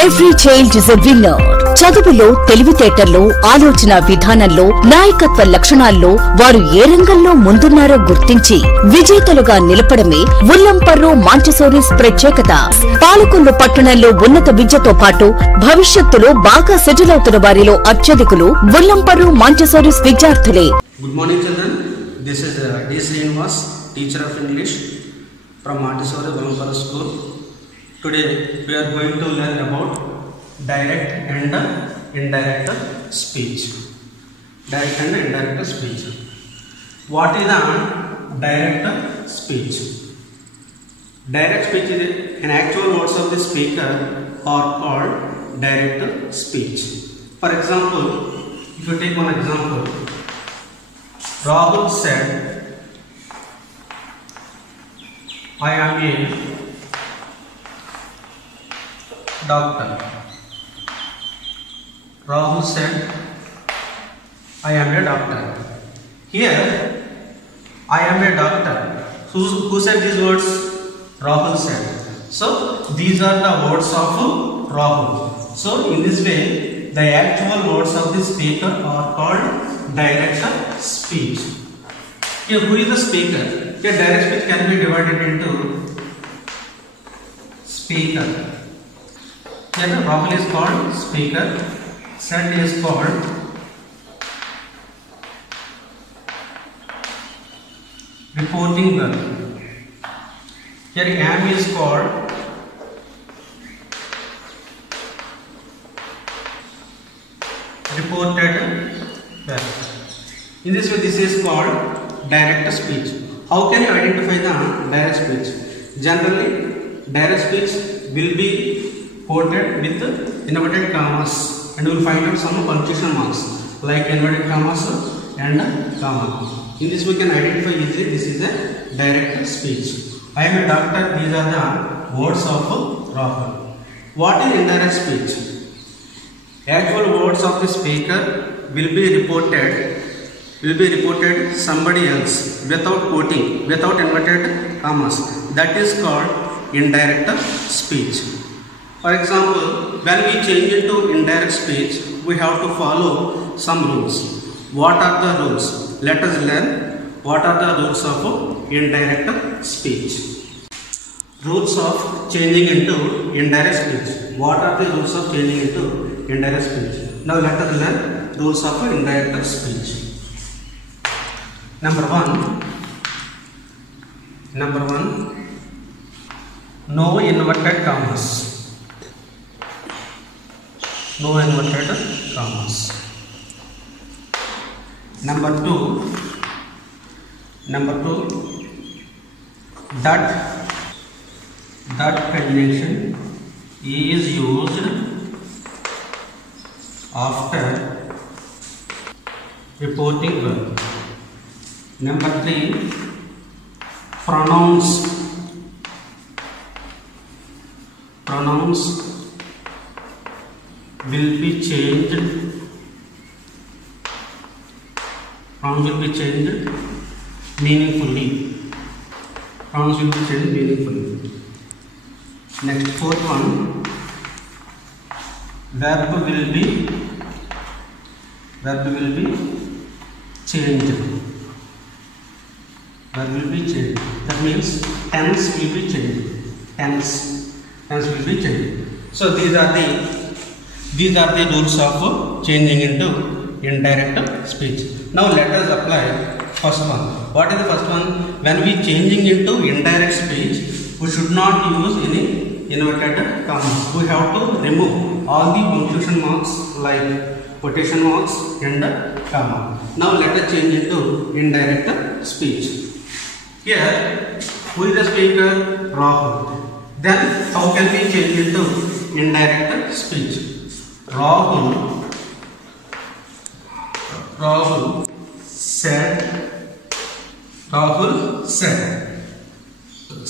Every child is a winner. చదువులో, తెలివితేటల్లో, ఆలోచన విధానంలో, నాయకత్వ లక్షణాల్లో వారు ఏ రంగంలో ముందున్నారో గుర్తించి విజేతలుగా నిలపడమే ఉల్లంపర్రు మాంటిసోరీస్ ప్రత్యేకత. పాలకొల్లు పట్టణంలో ఉన్నత విద్యతో పాటు భవిష్యత్తులో బాగా సెటిల్ అవుతున్న వారిలో అత్యధికులు ఉల్లంపర్రు మాంటిసోరీస్ విద్యార్థులే. Good morning children. This is D. Srinivas, teacher of English from Montessori Ullamparru School. Today we are going to learn about direct and indirect speech. Direct and indirect speech. What is the direct speech? Direct speech is an actual words of the speaker are called direct speech. For example, if you take one example, Rahul said, I am a doctor. Rahul said, I am a doctor. Here, I am a doctor. Who said these words? Rahul said. So, these are the words of Rahul. So, in this way, the actual words of the speaker are called direct speech. Here, who is the speaker? Here, direct speech can be divided into speaker. Here, Rahul is called speaker. Said is called reporting verb. Here, am is called reported verb. In this way, this is called direct speech. How can you identify the direct speech? Generally, direct speech will be quoted with inverted commas, and you will find out some punctuation marks like inverted commas and comma. In this we can identify easily this is a direct speech. I am a doctor. These are the words of Rahul. What is indirect speech? Actual words of the speaker will be reported somebody else without quoting, without inverted commas. That is called indirect speech. For example, when we change into indirect speech, we have to follow some rules. What are the rules? Let us learn what are the rules of indirect speech. Rules of changing into indirect speech. What are the rules of changing into indirect speech? Now let us learn rules of indirect speech. Number one, no inverted commas. No inverted commas. Number two, that conjunction is used after reporting verb. Number three, pronouns will be changed. Pronouns will be changed meaningfully. Next, fourth one, verb will be changed. Verb will be changed. That means tense will be changed. Tense will be changed. So these are the rules of changing into indirect speech. Now let us apply first one. What is the first one? When we changing into indirect speech, we should not use any inverted commas. We have to remove all the punctuation marks like quotation marks and comma. Now let us change into indirect speech. Here, who is the speaker? Rahul. Then how can we change into indirect speech? Rahul said.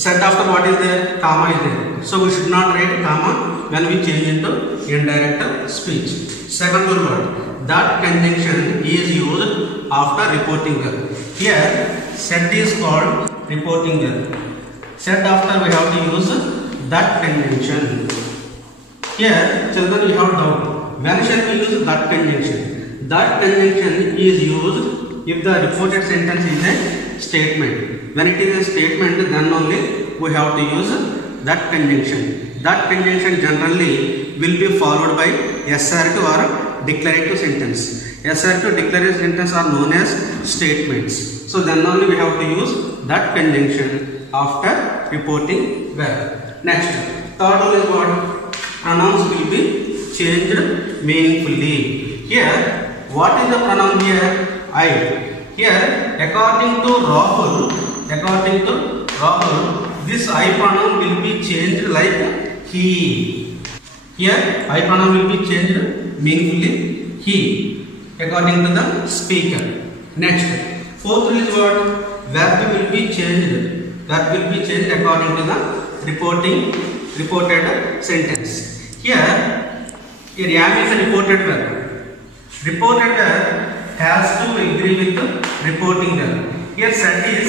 Said after what is there? Comma is there. So we should not write comma when we change into indirect speech. Second word, that conjunction is used after reporting verb. Here, said is called reporting verb. Said after we have to use that conjunction. Here, children, you have doubt. When shall we use that conjunction? That conjunction is used if the reported sentence is a statement. When it is a statement, then only we have to use that conjunction. That conjunction generally will be followed by SR2 or declarative sentence. SR2 declarative sentence are known as statements. So then only we have to use that conjunction after reporting verb. Next, third one is what? Pronouns will be changed meaningfully. Here, what is the pronoun here? I. Here, according to Rahul, this I pronoun will be changed like he. Here, I pronoun will be changed meaningfully he, according to the speaker. Next, fourth is what? Verb will be changed. Verb will be changed according to the reported sentence. Here am is a reported verb. Reported verb has to agree with the reporting verb. Here said is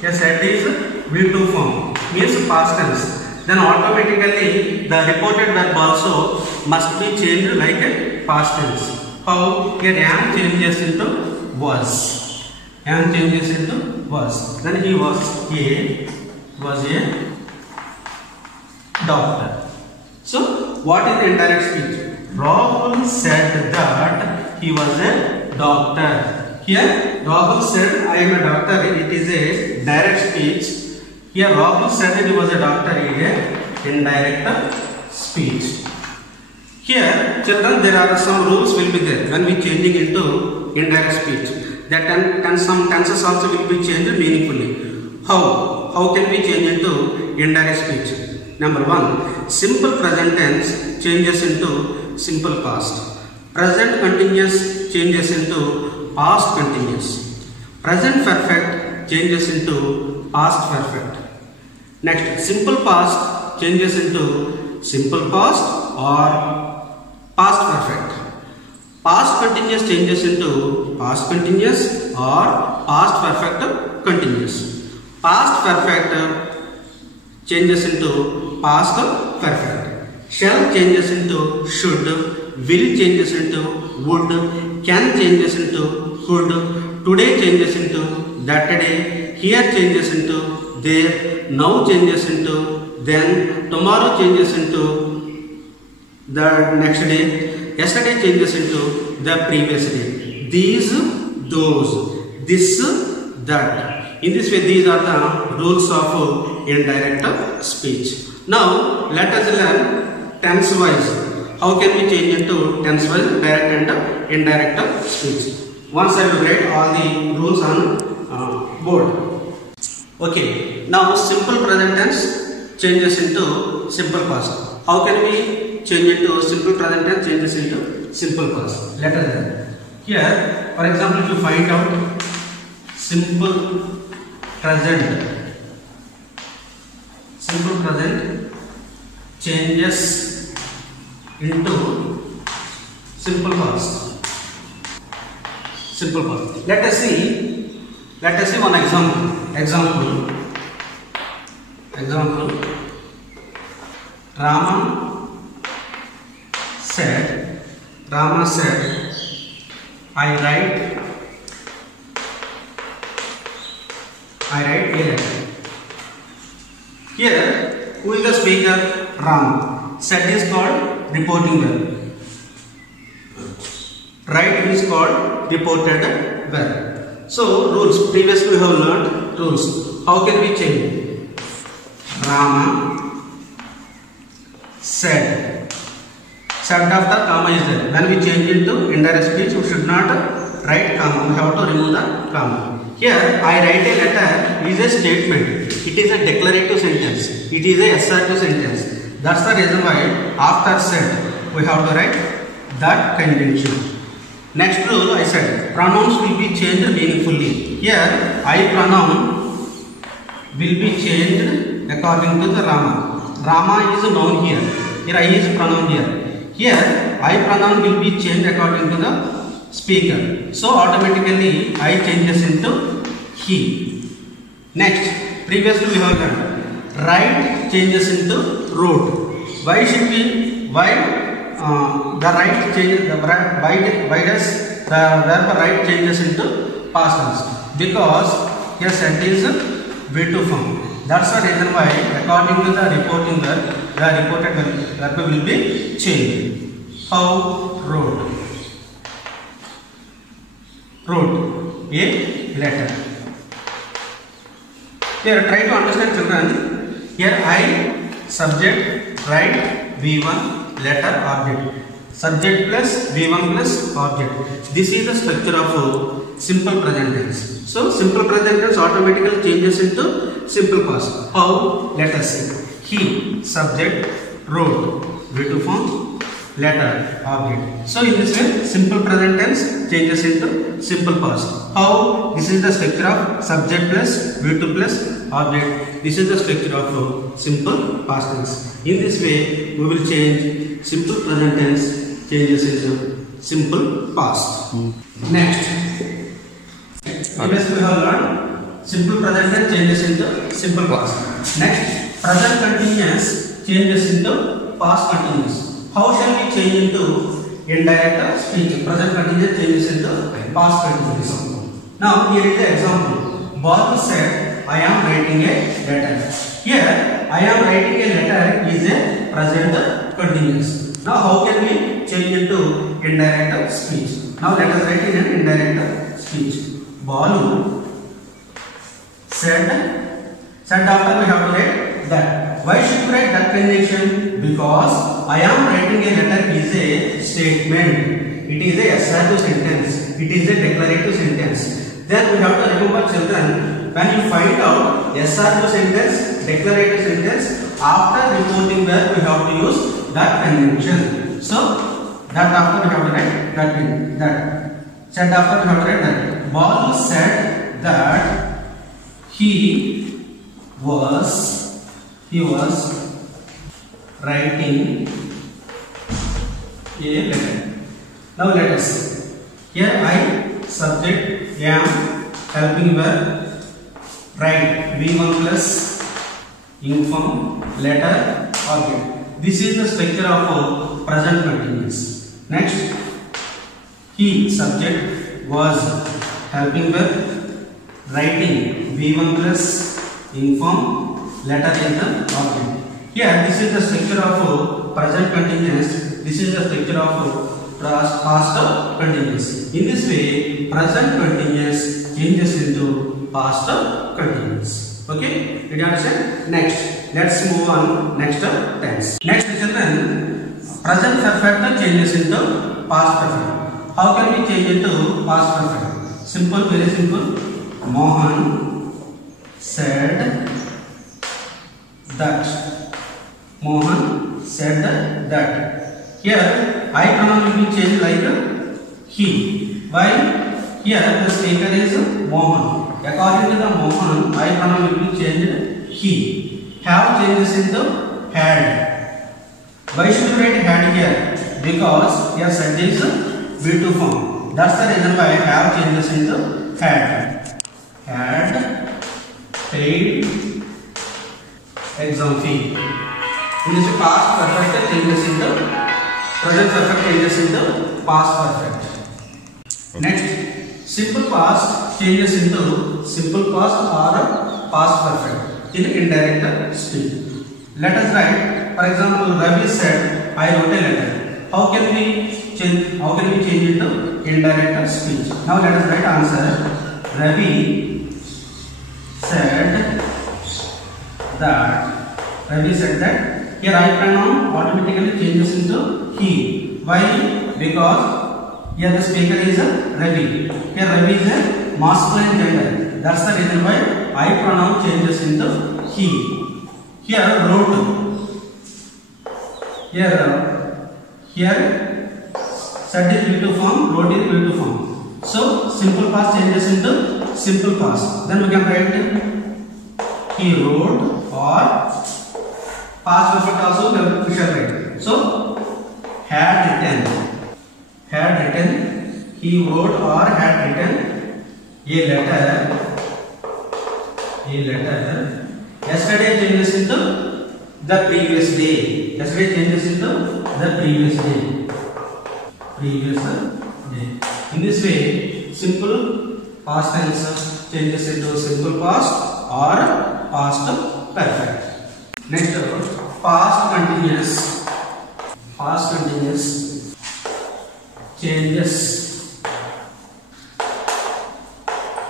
V2 form, means past tense. Then automatically the reported verb also must be changed like a past tense. How? Here am changes into was. Am changes into was. Then he was a doctor. So what is the indirect speech? Rahul said that he was a doctor. Here Rahul said I am a doctor. It is a direct speech. Here Rahul said that he was a doctor. It is a indirect speech. Here children, there are some rules will be there when we changing into indirect speech. That some tenses also will be changed meaningfully. How can we change into indirect speech? Number one, simple present tense changes into simple past. Present continuous changes into past continuous. Present perfect changes into past perfect. Next, simple past changes into simple past or past perfect. Past continuous changes into past continuous or past perfect continuous. Past perfect changes into past perfect. Shall changes into should. Will changes into would. Can changes into could. Today changes into that day. Here changes into there. Now changes into then. Tomorrow changes into the next day. Yesterday changes into the previous day. These, those, this, that. In this way, these are the rules of indirect speech. Now, let us learn tense wise. How can we change into tense wise, direct and indirect speech? Once I will write all the rules on board. Okay. Now, simple present tense changes into simple past. How can we change into simple present tense changes into simple past? Let us learn. Here, for example, if you find out simple present changes into simple past. Let us see one example. Rama said I write a letter. Here, who is the speaker? Rama. Said is called reporting verb. Write is called reported verb. So, rules. Previously we have learned rules. How can we change? Rama said. Said after comma is there. When we change into indirect speech, we should not write comma. We have to remove the comma. Here, I write a letter is a statement. It is a declarative sentence. It is a assertive sentence. That's the reason why after said, we have to write that conjunction. Next rule, I said, pronouns will be changed meaningfully. Here, I pronoun will be changed according to the Rama. Rama is a noun here. Here, I is a pronoun here. Here, I pronoun will be changed according to the speaker. So automatically I changes into he. Next, previously we have done write changes into wrote. Why should we why the right changes why does the verb right changes into past tense? Because here set is V2 form. That's the reason why according to the reporting verb, the reported verb will be changed. How? Wrote a letter. Here try to understand, children. Here I subject write V1 letter object. Subject plus V1 plus object. This is the structure of simple present tense. So simple present tense automatically changes into simple past. How? Let us see. He subject wrote V2 form letter object. So in this way simple present tense changes into simple past. How? This is the structure of subject plus V2 plus object. This is the structure of simple past tense. In this way we will change simple present tense changes into simple past. Next, we have learned simple present tense changes into simple past. Next, present continuous changes into past continuous. How shall we change into indirect speech? Present continuous changes into past continuous. Now here is the example. Bob said, I am writing a letter. Here I am writing a letter is a present continuous. Now how can we change into indirect speech? Now let us write in an indirect speech. Balu said after we have to write that. Why should we write that conjunction? Because I am writing a letter is a statement. It is a assertive sentence. It is a declarative sentence. Then we have to remember, children, when you find out assertive sentence, declarative sentence, after reporting verb we have to use that conjunction. So that after we have to write that. Said after we have to write that. Balu said that he was writing a letter. Now let us see. Here I subject am helping verb write V1 plus inform letter object. This is the structure of present continuous. Next, he subject was helping verb writing V1 plus inform letter is the object. Here this is the structure of present continuous. This is the structure of past continuous. In this way present continuous changes into past continuous. Okay, did you understand? Next, let's move on next tense. Next, children, present perfect changes into past perfect. How can we change into past perfect? Simple, very simple. Mohan said that. Mohan said that. Here I pronoun will be changed like he. Why? Here the speaker is Mohan. According to the Mohan, I pronoun will be changed he. Have changes into had. Why should we write had here? Because here said is V2 form. That's the reason why I have changes into had. Had paid exam fee. In this past perfect changes into present perfect changes into past perfect. Next, simple past changes into simple past or past perfect in indirect speech. Let us write, for example, Ravi said, I wrote a letter. How can we change into indirect speech? Now let us write answer. Ravi said that. Here I pronoun automatically changes into he. Why? Because here the speaker is Ravi. Here Ravi is a masculine gender. That's the reason why I pronoun changes into he. Here wrote. Here said is V2 form, wrote is V2 form. So simple past changes into simple past. Then we can write he wrote, or past perfect also we shall write. So had written, he wrote or had written a letter. Yesterday changes into the previous day. Yesterday changes into the previous day. Previous day. In this way, simple past tense changes into simple past or past perfect. Next, past continuous. Past continuous changes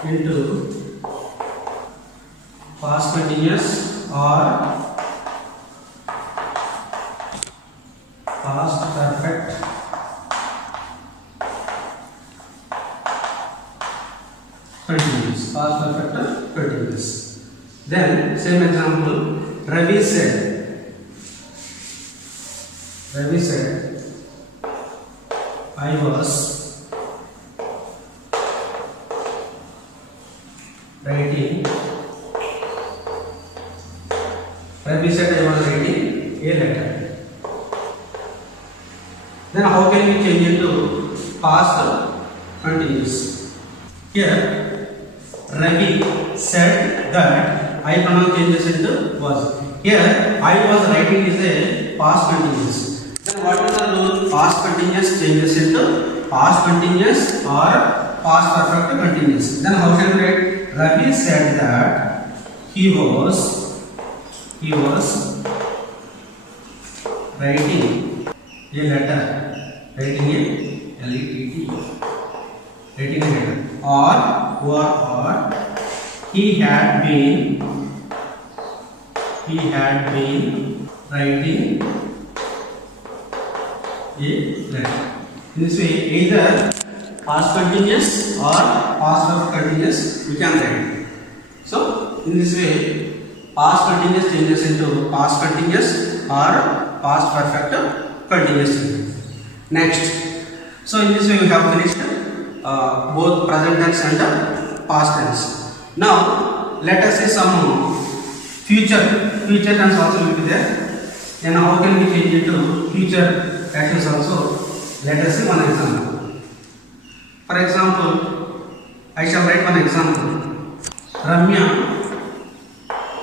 into past continuous or past perfect continuous. Past perfect continuous. Then same example, Ravi said, I was writing. Ravi said I was writing a letter. Then how can we change it to past continuous? Here Ravi said that I pronoun changes into was. Here I was writing is a past continuous. Then what is the rule? Past continuous changes into past continuous or past perfect continuous. Then how can we write? Ravi said that he was writing a letter. Writing a L-E-T-T. Writing a letter. Or he had been writing a letter. In this way, either past continuous or past perfect continuous we can write. So in this way, past continuous changes into past continuous or past perfect continuous. Next, so in this way we have finished both present tense and past tense. Now let us see some future tense also will be there. And how can we change it to future actions also? Let us see one example. For example, I shall write one example. Ramya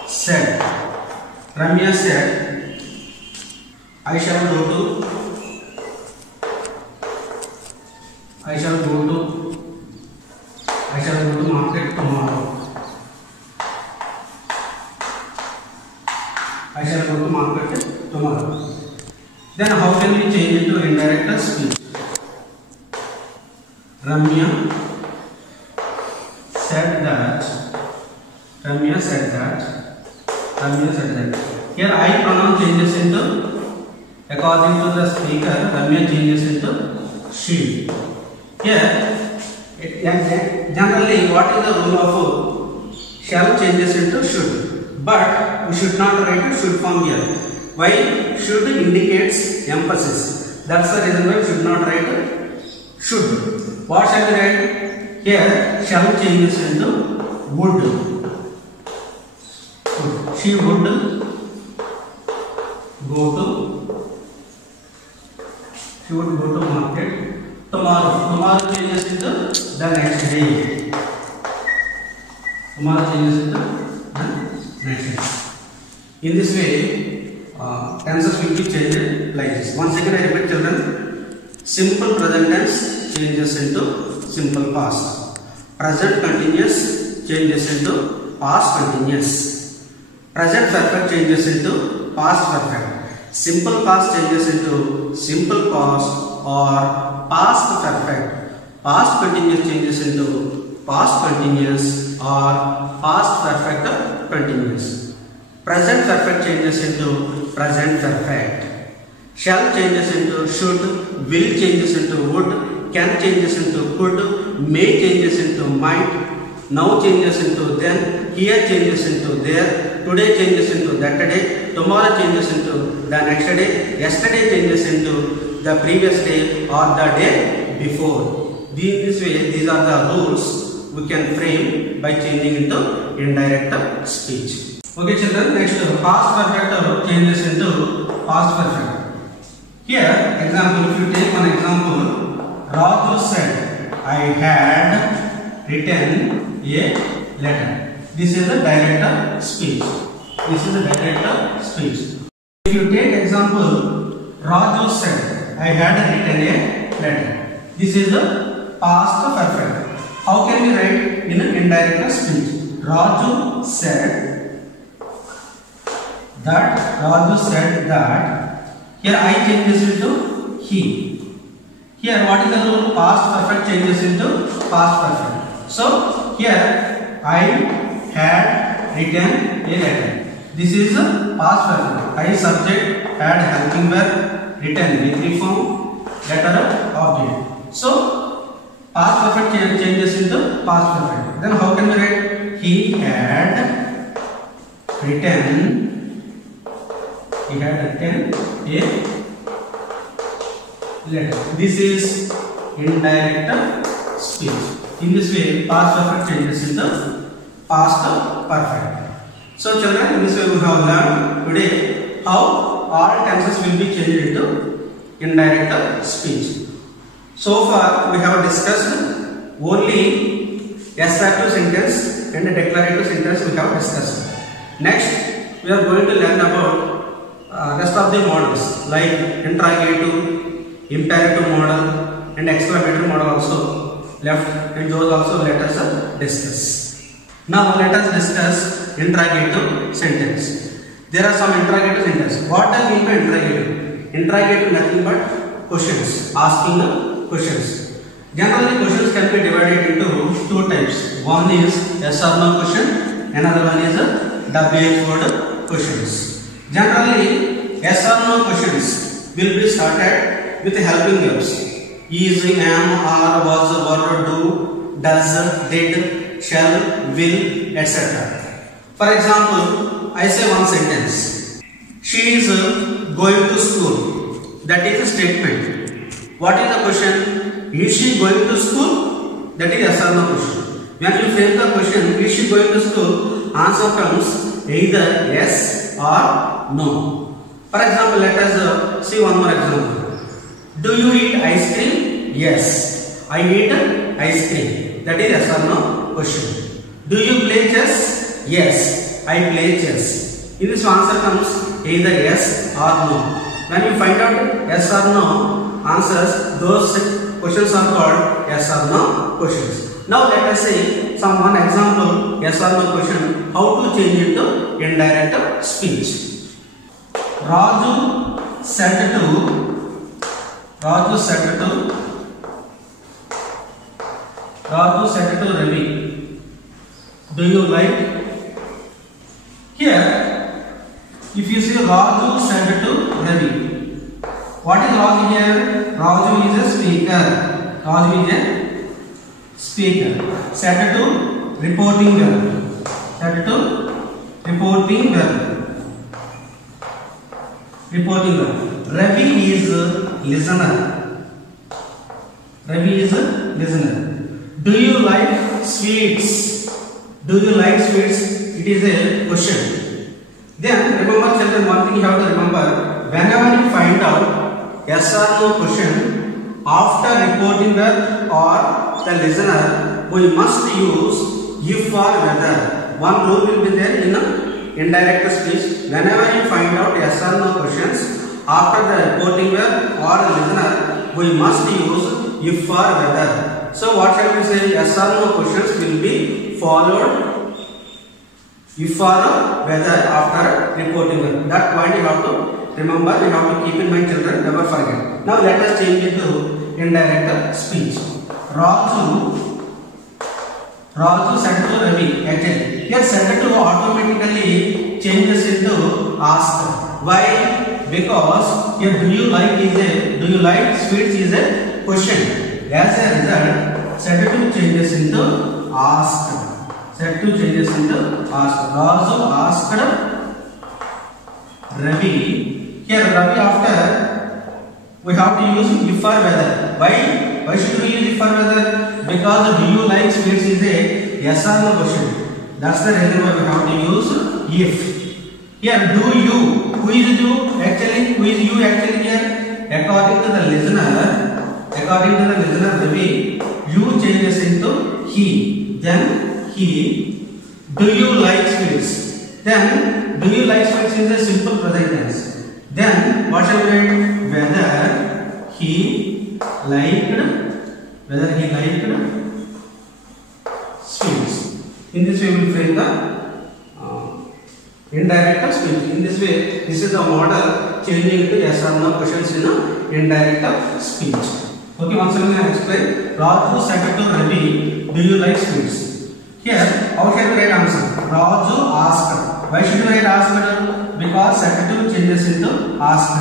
said, I shall go to market tomorrow. I shall go to market tomorrow. Then how can we change it to indirect speech? Ramya said that. Here I pronoun changes into, according to the speaker, Ramya changes into she. Here, generally, what is the rule of shall changes into should, but we should not write should form here. Why? Should indicates emphasis. That's the reason why we should not write should. What shall we write? Here, shall changes into would. She would go to market tomorrow. Tomorrow changes into the next day. In this way, tenses will be changed like this. Once again I repeat, children. Simple present tense changes into simple past. Present continuous changes into past continuous. Present perfect changes into past perfect. Simple past changes into simple past or past perfect. Past continuous changes into past continuous or past perfect continuous. Present perfect changes into present perfect. Shall changes into should. Will changes into would. Can changes into could. May changes into might. Now changes into then. Here changes into there. Today changes into that day. Tomorrow changes into the next day. Yesterday changes into the previous day or the day before. In this way, these are the rules we can frame by changing into indirect speech. Okay, children. Next, past perfect changes into past perfect. Here, example. If you take one example, Raju said, "I had written a letter." This is a direct speech. If you take example, Raju said, I had written a letter. This is the past perfect. How can we write in an indirect speech? Raju said that. Here I changes into he. Here what is the rule? Past perfect changes into past perfect. So here I had written a letter. This is a past perfect. I subject, had helping verb, written V3 form, letter object. So past perfect changes into past perfect. Then how can we write? He had written a letter. This is indirect speech. In this way, past perfect changes into past perfect. So children, in this way we have learned today how all tenses will be changed into indirect speech. So far we have discussed only assertive sentence and declarative sentence we have discussed. Next we are going to learn about rest of the models like interrogative, imperative model and exclamatory model also left, and those also let us discuss. Now let us discuss interrogative sentence. There are some interrogative sentences. What does mean by interrogative? Interrogative nothing but questions, asking the questions. Generally questions can be divided into two types. One is yes or no question, another one is WH word questions. Generally yes or no questions will be started with helping verbs. Is, am, are, was, were, do, does, did, shall, will, etc. For example, I say one sentence. She is going to school. That is a statement. What is the question? Is she going to school? That is yes or no question. When you frame the question, is she going to school? Answer comes either yes or no. For example, let us see one more example. Do you eat ice cream? Yes, I eat ice cream. That is yes or no question. Do you play chess? Yes, I play chess. In this answer comes either yes or no. When you find out yes or no answers, those questions are called yes or no questions. Now let us see some one example yes or no question. How to change into indirect speech. Raju said to Ravi, do you like? Here, if you say Raju said to Ravi, what is Raju here? Raju is a speaker. Said to reporting verb. Ravi is listener. Do you like sweets? It is a question. Then remember children, one thing you have to remember, whenever you find out yes or no question after reporting verb or the listener, we must use if or whether. One rule will be there in indirect speech. Whenever you find out yes or no questions after the reporting verb or the listener, we must use if or whether. So what shall we say? Yes or no questions will be followed if or whether after reporting verb. That point you have to remember, you have to keep in mind children, never forget. Now let us change it to indirect speech. Raju said to Ravi. Actually, here said to automatically changes into ask. Why? Because here do you like sweets is a question. As a result, said to changes into ask. Raju asked Ravi. Here Ravi after we have to use if or whether. Why should we use if or whether? Because do you like sweets is a yes or no question. That's the reason why we have to use if. Here do you. Who is you? Actually, who is you actually here? According to the listener Ravi, you changes into he. Then he. Do you like sweets? Then do you like sweets is a simple present tense. Then what shall we write? Whether he liked sweets. In this way we will frame the indirect speech. In this way, this is the model changing into yes or no questions in indirect speech. Okay, once again I explain. Raju said to Ravi, do you like sweets? Here, how can we write answer? Raju asked. Why should we write asked? Because said to changes into asked.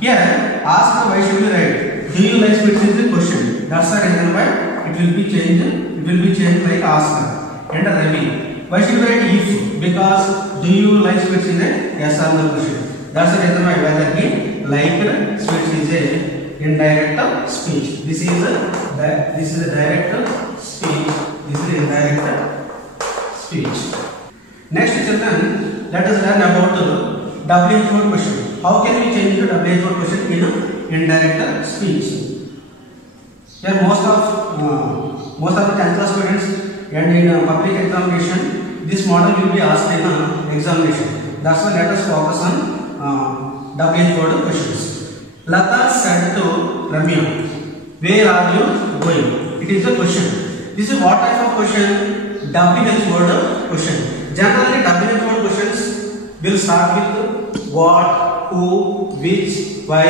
Here, asked, why should we write? Do you like sweets is the question. That's the reason why it will be changed. It will be changed like asked. And Ravi. Why should we write if? Because do you like sweets is a yes or no question. That's the reason why whether he liked sweets is a indirect speech. This is a direct speech. This is indirect speech. Next children, let us learn about WH word question. How can we change the WH word question in indirect speech? Here most of the 10th class students and in public examination, this model will be asked in examination. That's why let us focus on WH word questions. Lata said to Ramya, where are you going? It is a question. This is what type of question? WH word question. Generally, WH word questions will start with what, who, which, why,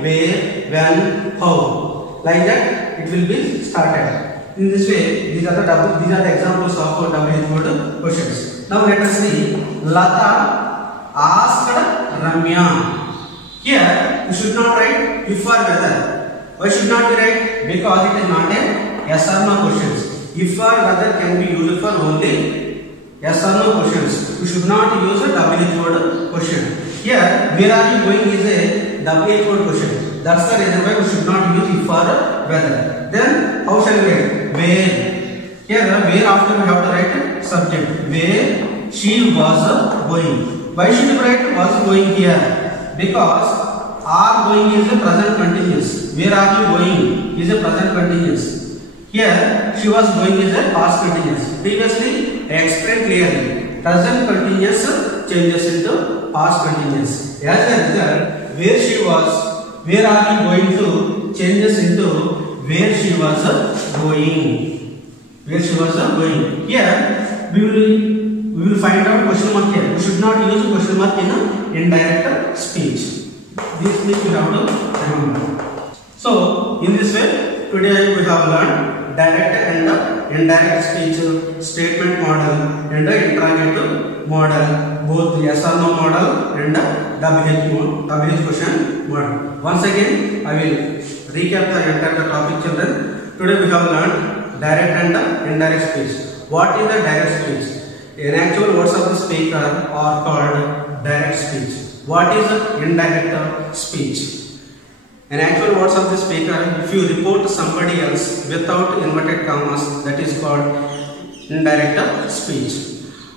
where, when, how. Like that, it will be started. In this way, these are the examples of WH word questions. Now let us see. Lata asked Ramya. Here, you should not write if or whether. Why should not be write? Because it is not a yes or no questions. If or whether can be used for only yes or no questions. You should not use a WH word question. Here, where are you going is a WH word question. That's the reason why we should not use if or whether. Then, how shall we write? Where. Here, where after we have to write subject. Where she was going. Why should we write was going here? Because are going is a present continuous. Where are you going is a present continuous. Here, she was going is a past continuous. Previously, I explained clearly. Present continuous changes into past continuous. As a result, where are you going to changes into where she was going. Where she was going. Here, we will find out question mark here. We should not use question mark in indirect speech. This thing you have to remember. So, in this way, today we have learned direct and indirect speech statement model and interrogative model, both yes or no model and WH question model. Once again, I will recap the entire topic, children. Today we have learned direct and indirect speech. What is the direct speech? In actual words of the speaker are called direct speech. What is indirect speech? In actual words of the speaker, if you report to somebody else without inverted commas, that is called indirect speech.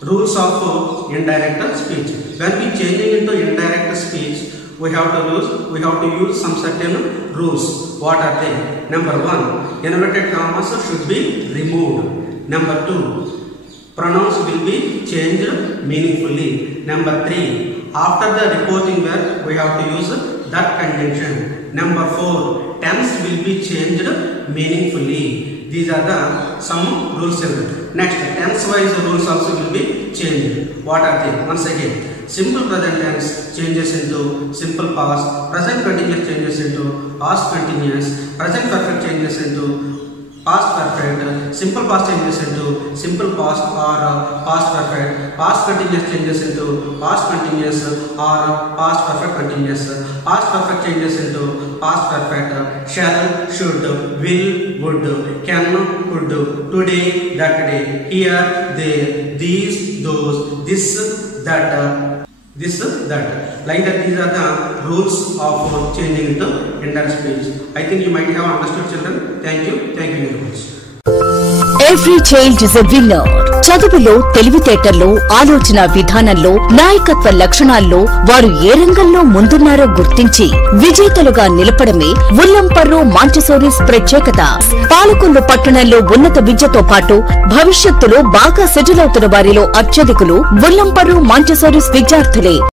Rules of indirect speech. When we changing into indirect speech, we have to use some certain rules. What are they? Number 1, inverted commas should be removed. Number 2, pronouns will be changed meaningfully. Number 3, after the reporting verb, we have to use that conjunction. Number 4, tense will be changed meaningfully. These are the some rules. Next, tense wise rules also will be changed. What are they? Once again, simple present tense changes into simple past, present continuous changes into past continuous, present perfect changes into past perfect, simple past changes into simple past or past perfect, past continuous changes into past continuous or past perfect continuous, past perfect changes into past perfect, shall, should, will, would, can, could, today, that day, here, there, these, those, this, that, this, that. Like that, these are the rules of changing into indirect speech. I think you might have understood, children. Thank you very much. Every child is a winner. చదువులో తెలివితేటల్లో ఆలోచన విధానంలో నాయకత్వ లక్షణాల్లో వారు ఏ రంగంలో ముందున్నారో గుర్తించి విజేతలుగా నిలపడమే ఉల్లంపర్రు మాంటిసోరీస్ ప్రత్యేకత. పాలకొల్లు పట్టణంలో ఉన్నత విద్యతో పాటు భవిష్యత్తులో బాగా సెటిల్ అవుతున్న వారిలో అత్యధికులు ఉల్లంపర్రు మాంటిసోరీస్ విద్యార్థులే.